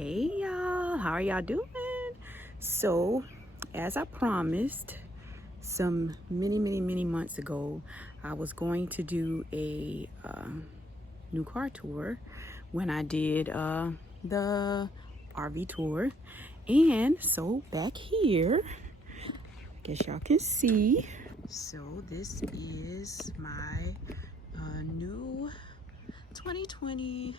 Hey y'all, how are y'all doing? So, as I promised some many months ago, I was going to do a new car tour when I did the RV tour. And so back here, guess y'all can see. So this is my new 2020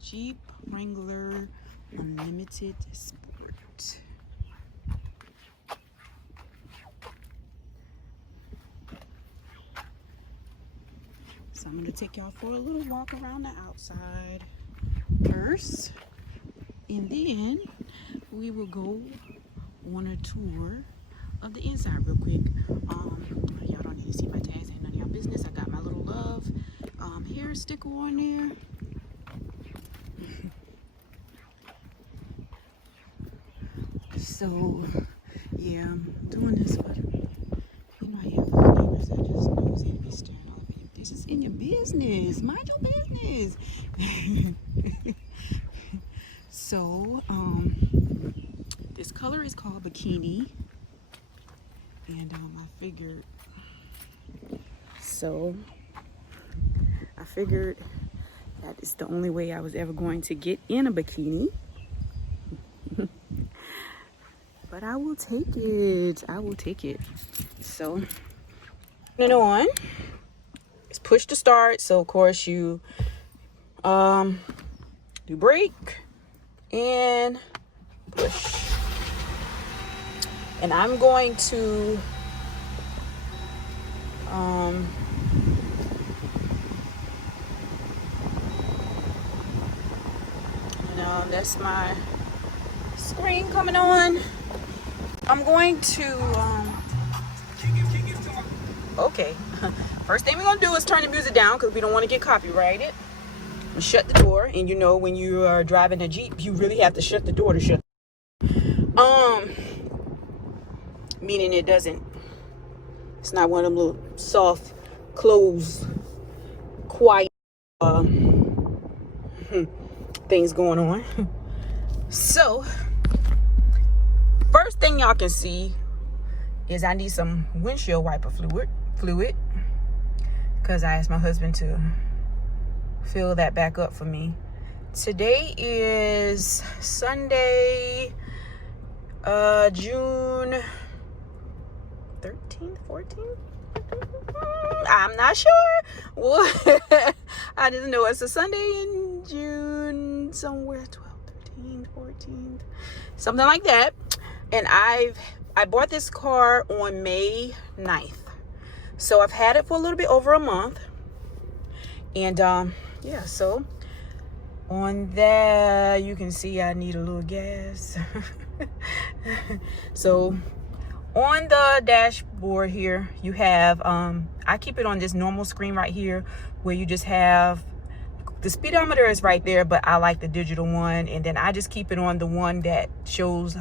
Jeep Wrangler Unlimited Sport. So I'm going to take y'all for a little walk around the outside first, and then we will go on a tour of the inside real quick. Y'all don't need to see my tags, ain't none of y'all business. I got my little love hair sticker on there. So yeah, I'm doing this, but you know, I have neighbors that just knows they be staring all over you. This is in your business. Mind your business. So this color is called bikini, and I figured that is the only way I was ever going to get in a bikini. But I will take it. So, turn it on. It's push to start. So, of course, you do brake and push. And I'm going to that's my screen coming on. I'm going to okay. First thing we're gonna do is turn the music down because we don't want to get copyrighted. And shut the door. And you know, when you are driving a Jeep, you really have to shut the door to shut. Meaning it's not one of them little soft, closed, quiet things going on. So first thing y'all can see is I need some windshield wiper fluid because I asked my husband to fill that back up for me. Today is Sunday, June 13th, 14th? I'm not sure. Well, I just know it's a Sunday in June, somewhere 12th, 13th, 14th, something like that. And I bought this car on May 9th. So I've had it for a little bit over a month. And yeah, so on that you can see I need a little gas. So on the dashboard here you have I keep it on this normal screen right here where you just have the speedometer is right there, but I like the digital one. And then I just keep it on the one that shows,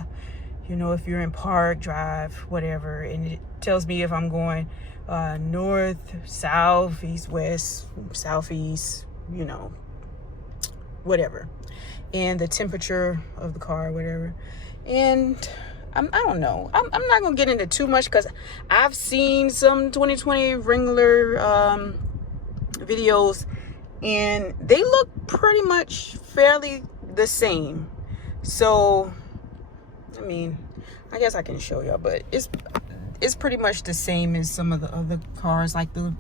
you know, if you're in park, drive, whatever, and it tells me if I'm going north, south, east, west, southeast, you know, whatever, and the temperature of the car, whatever. And I don't know, I'm not gonna get into too much because I've seen some 2020 Wrangler videos and they look pretty much fairly the same. So I mean, I guess I can show y'all, but it's pretty much the same as some of the other cars. Like the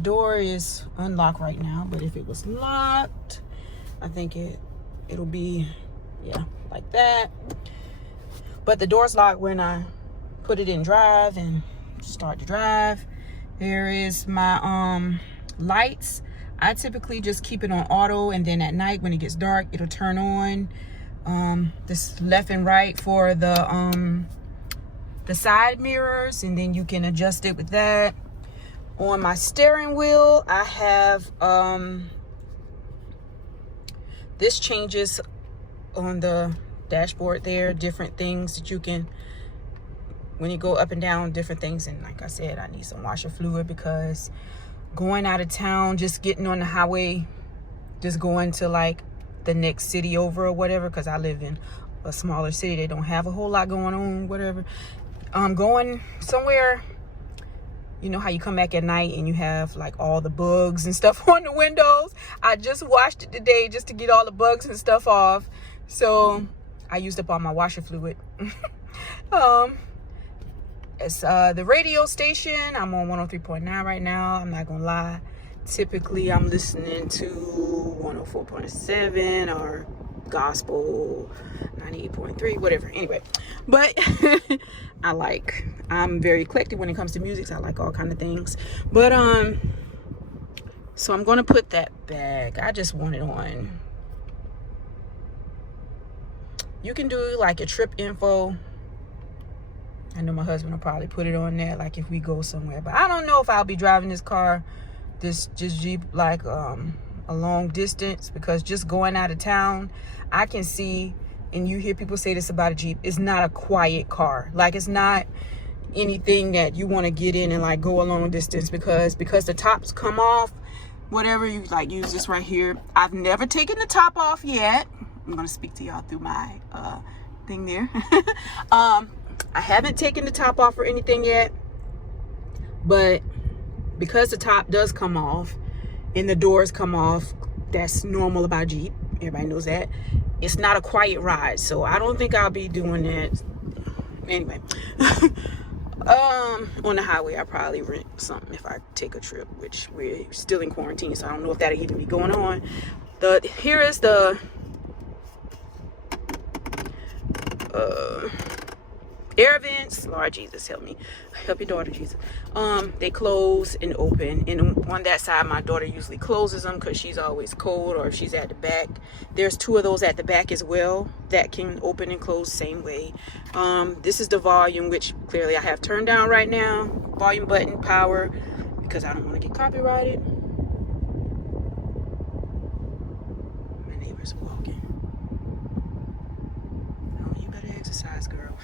door is unlocked right now, but if it was locked, I think it'll be, yeah, like that. But the door's locked when I put it in drive and start to drive. There is my lights. I typically just keep it on auto, and then at night when it gets dark, it'll turn on. This left and right for the side mirrors, and then you can adjust it with that. On my steering wheel, I have this changes on the dashboard there, different things that you can, when you go up and down, different things. And like I said, I need some washer fluid because going out of town, just getting on the highway, just going to like the next city over or whatever, because I live in a smaller city. They don't have a whole lot going on, whatever. Going somewhere, you know how you come back at night and you have like all the bugs and stuff on the windows. I just washed it today just to get all the bugs and stuff off. So I used up all my washer fluid. It's the radio station. I'm on 103.9 right now. I'm not gonna lie. Typically I'm listening to 104.7 or gospel 98.3, whatever. Anyway, but I'm very eclectic when it comes to music. So I like all kind of things. But so I'm gonna put that back. I just want it on. You can do like a trip info. I know my husband will probably put it on there, like if we go somewhere. But I don't know if I'll be driving this car, this Jeep, like a long distance, because just going out of town, I can see, and you hear people say this about a Jeep, it's not a quiet car. Like, it's not anything that you want to get in and like go a long distance, because the tops come off, whatever. You like use this right here. I've never taken the top off yet. I'm gonna speak to y'all through my thing there. I haven't taken the top off or anything yet, but because the top does come off and the doors come off, that's normal about Jeep. Everybody knows that. It's not a quiet ride, so I don't think I'll be doing that. Anyway, on the highway, I'll probably rent something if I take a trip, which we're still in quarantine, so I don't know if that'll even be going on. Here is the air vents. Lord Jesus, help me. Help your daughter, Jesus. They close and open. And on that side, my daughter usually closes them because she's always cold, or if she's at the back. There's two of those at the back as well that can open and close same way. This is the volume, which clearly I have turned down right now. Volume button, power, because I don't want to get copyrighted. My neighbor's walking. Exercise, girl.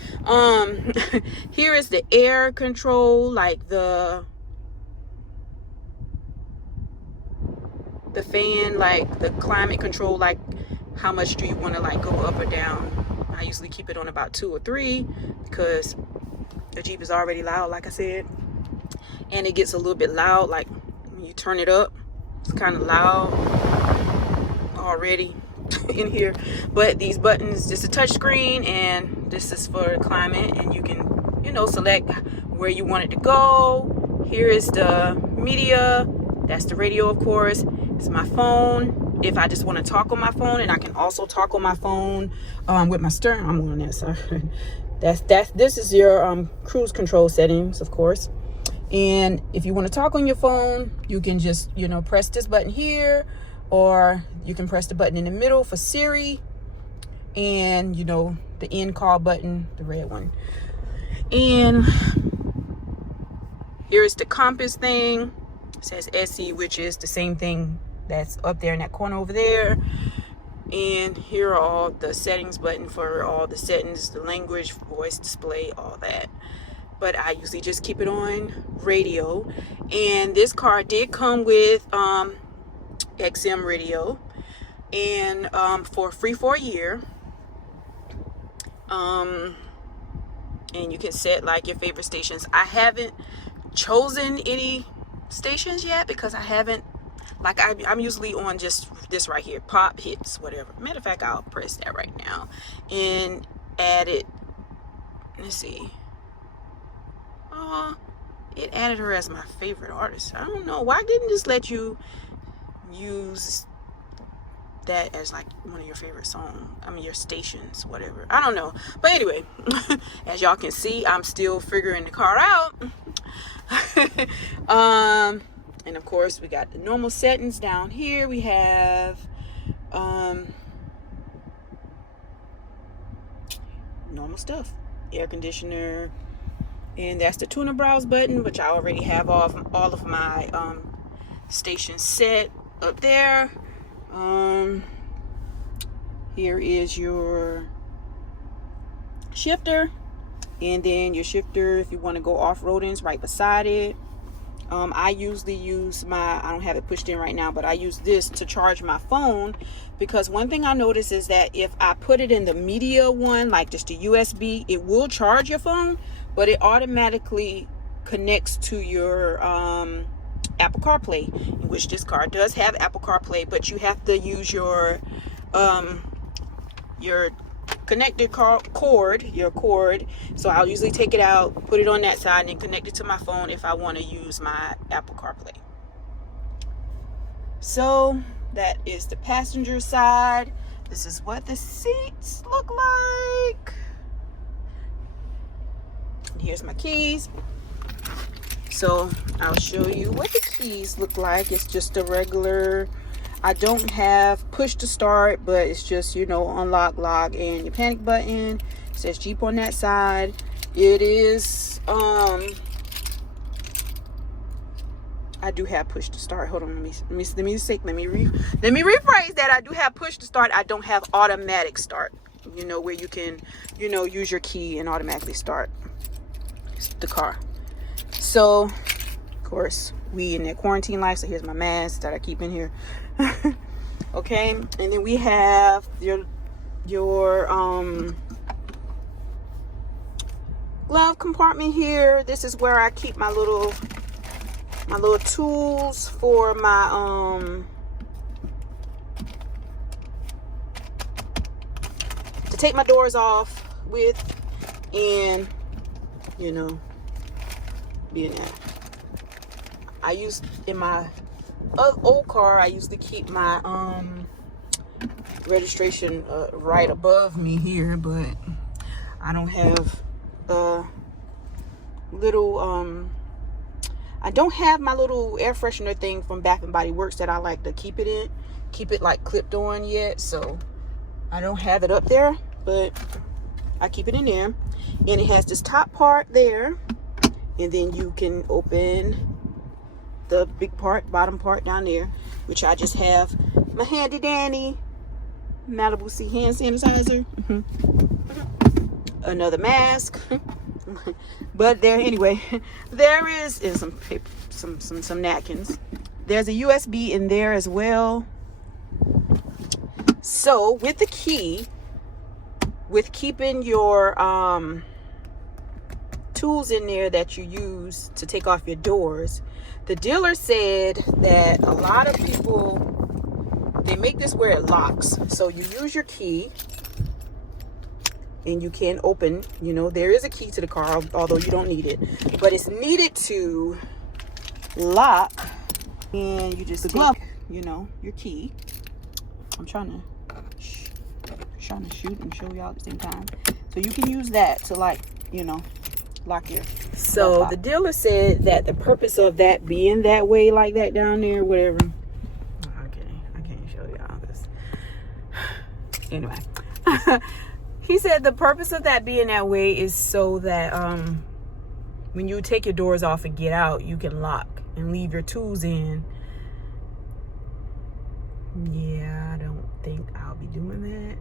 Here is the air control, like the fan, like the climate control, like how much do you want to like go up or down. I usually keep it on about 2 or 3 because the Jeep is already loud, like I said, and it gets a little bit loud. Like when you turn it up, it's kind of loud already in here. But these buttons, just a touch screen, and this is for climate, and you can, you know, select where you want it to go. Here is the media. That's the radio, of course. It's my phone if I just want to talk on my phone, and I can also talk on my phone with my steering. I'm on that side. This is your cruise control settings, of course. And if you want to talk on your phone, you can just, you know, press this button here, or you can press the button in the middle for Siri, and, you know, the end call button, the red one. And here is the compass thing. It says SE, which is the same thing that's up there in that corner over there. And here are all the settings button for all the settings, the language, voice, display, all that. But I usually just keep it on radio. And this car did come with XM radio, and for free for a year. And you can set like your favorite stations. I haven't chosen any stations yet because I haven't, like, I'm usually on just this right here, pop hits, whatever. Matter of fact, I'll press that right now and add it. Let's see. It added her as my favorite artist. I don't know why didn't just let you use that as like one of your favorite songs. I mean, your stations, whatever. I don't know. But anyway, as y'all can see, I'm still figuring the car out. And of course, we got the normal settings down here. We have normal stuff, air conditioner, and that's the tuner browse button, which I already have all of my stations set up there. Here is your shifter, and then your shifter if you want to go off-roading is right beside it. I usually use I don't have it pushed in right now, but I use this to charge my phone, because one thing I notice is that if I put it in the media one, like just a USB, it will charge your phone, but it automatically connects to your Apple CarPlay, which this car does have Apple CarPlay, but you have to use your connected cord. So I'll usually take it out, put it on that side, and then connect it to my phone if I want to use my Apple CarPlay. So that is the passenger side. This is what the seats look like. And here's my keys. So I'll show you what the keys look like. It's just a regular, I don't have push to start, but it's just, you know, unlock, lock, and your panic button. It says Jeep on that side. It is I do have push to start. Hold on, let me rephrase that. I do have push to start. I don't have automatic start, you know, where you can, you know, use your key and automatically start the car. So of course we in that quarantine life, so here's my mask that I keep in here. Okay, and then we have your glove compartment here. This is where I keep my little tools for my to take my doors off with, and you know, being that I used in my old car, I used to keep my registration right above me here, but I don't have little I don't have my little air freshener thing from Bath and Body Works that I like to keep it like clipped on yet, so I don't have it up there, but I keep it in there. And it has this top part there, and then you can open the big part, bottom part down there, which I just have my handy dandy Malibu Sea hand sanitizer, another mask. But there, anyway, there is some paper, some napkins. There's a USB in there as well. So with the key, with keeping your tools in there that you use to take off your doors, the dealer said that a lot of people, they make this where it locks. So you use your key and you can open, you know, there is a key to the car, although you don't need it, but it's needed to lock. And you just take, you know, your key. I'm trying to shoot and show y'all at the same time. So you can use that to, like, you know, lock your. So the dealer said that the purpose of that being that way, like that down there, whatever. Okay, I can't show y'all this. Anyway. He said the purpose of that being that way is so that when you take your doors off and get out, you can lock and leave your tools in. Yeah, I don't think I'll be doing that.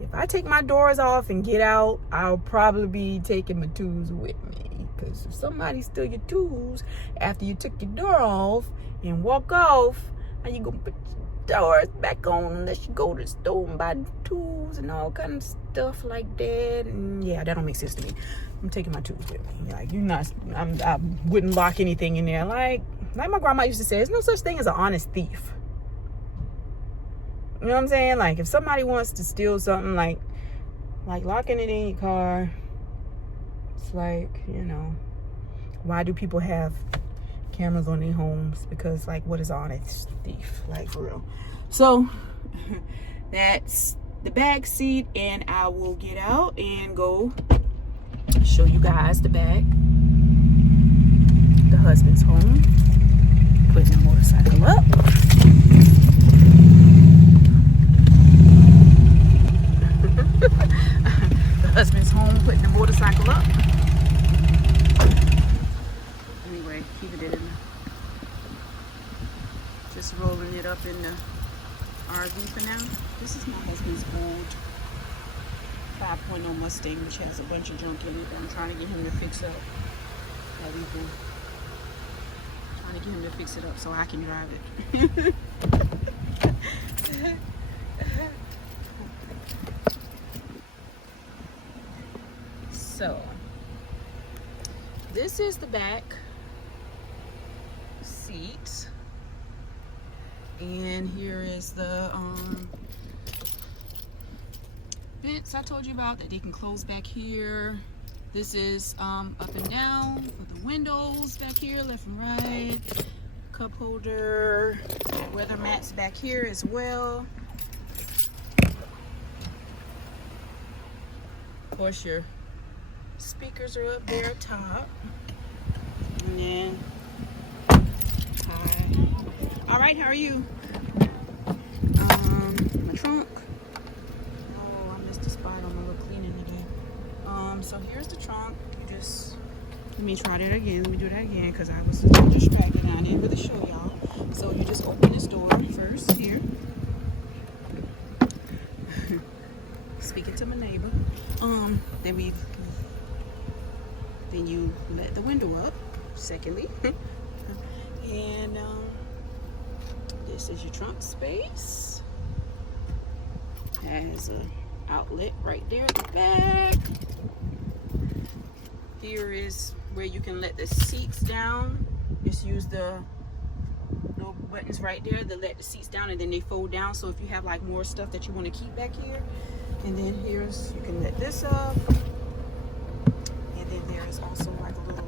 If I take my doors off and get out, I'll probably be taking my tools with me. Because if somebody steal your tools after you took your door off and walk off, how you gonna put doors back on unless you go to the store and buy tools and all kind of stuff like that? And yeah, that don't make sense to me. I'm taking my tools with me. Like, you're not, I wouldn't lock anything in there. Like my grandma used to say, there's no such thing as an honest thief. You know what I'm saying? Like, if somebody wants to steal something, like locking it in your car, it's like, you know, why do people have cameras on their homes? Because, like, what is an honest thief? Like, for real. So that's the back seat, and I will get out and go show you guys the back. The husband's home, putting the motorcycle up. The husband's home, putting the motorcycle up. Anyway, keeping it in just rolling it up in the RV for now. This is my husband's old 5.0 Mustang, which has a bunch of junk in it that I'm trying to get him to fix up. That we can to get him to fix it up so I can drive it. So this is the back seat, and here is the vents I told you about that they can close back here. This is up and down for the windows back here, left and right. Cup holder, weather mats back here as well. Of course, your speakers are up there top. And then, hi. All right, how are you? My trunk. Oh, I missed a spot on my little cleaning today. So here's the trunk. You just, let me try that again. Let me do that again because I was distracted and I didn't really show y'all. So you just open this door first here. Speaking to my neighbor. Then you let the window up. Secondly, and this is your trunk space. Has a outlet right there at the back. Here is where you can let the seats down. Just use the little buttons right there to let the seats down, and then they fold down. So if you have like more stuff that you want to keep back here, and then here's, you can let this up, and then there's also like a little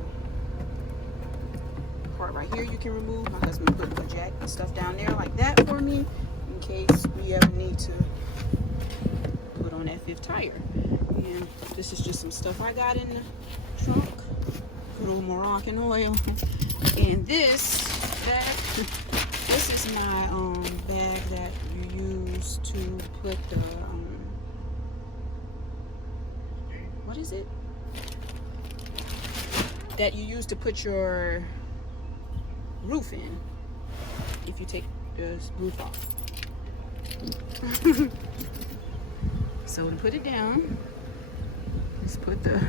part right here you can remove. My husband put the jack and stuff down there like that for me in case we ever need to put on that 5th tire. And this is just some stuff I got in the trunk. Good old Moroccan oil. And this bag, this is my bag that you use to put the what is it? That you use to put your roof in if you take the roof off. So to put it down, let's put the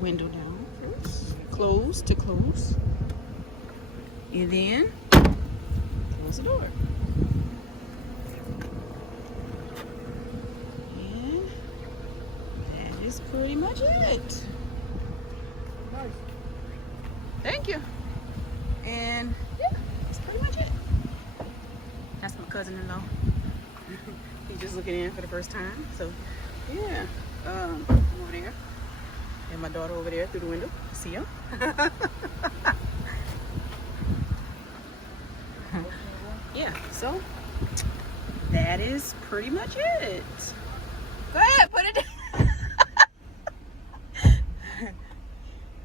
window down first. Close to close. And then close the door. And that is pretty much it. Nice. Thank you. And yeah, that's pretty much it. That's my cousin-in-law. He's just looking in for the first time. So yeah, I'm over there. And my daughter over there through the window. See ya. Yeah, so that is pretty much it. Go ahead, put it down.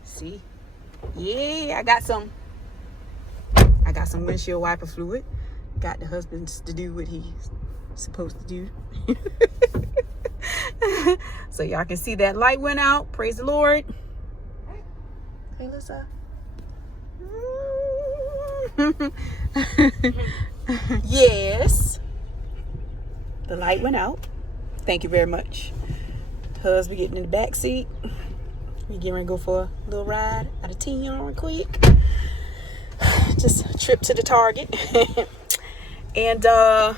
See? Yeah, I got some windshield wiper fluid. Got the husband to do what he's supposed to do. So y'all can see that light went out. Praise the Lord. Hey, Lisa. Yes, the light went out. Thank you very much. Husband getting in the back seat. We getting ready to go for a little ride out of town quick. Just a trip to the Target. And yeah,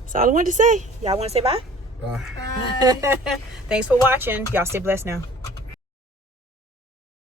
that's all I wanted to say. Y'all want to say bye? Bye. Thanks for watching. Y'all stay blessed now.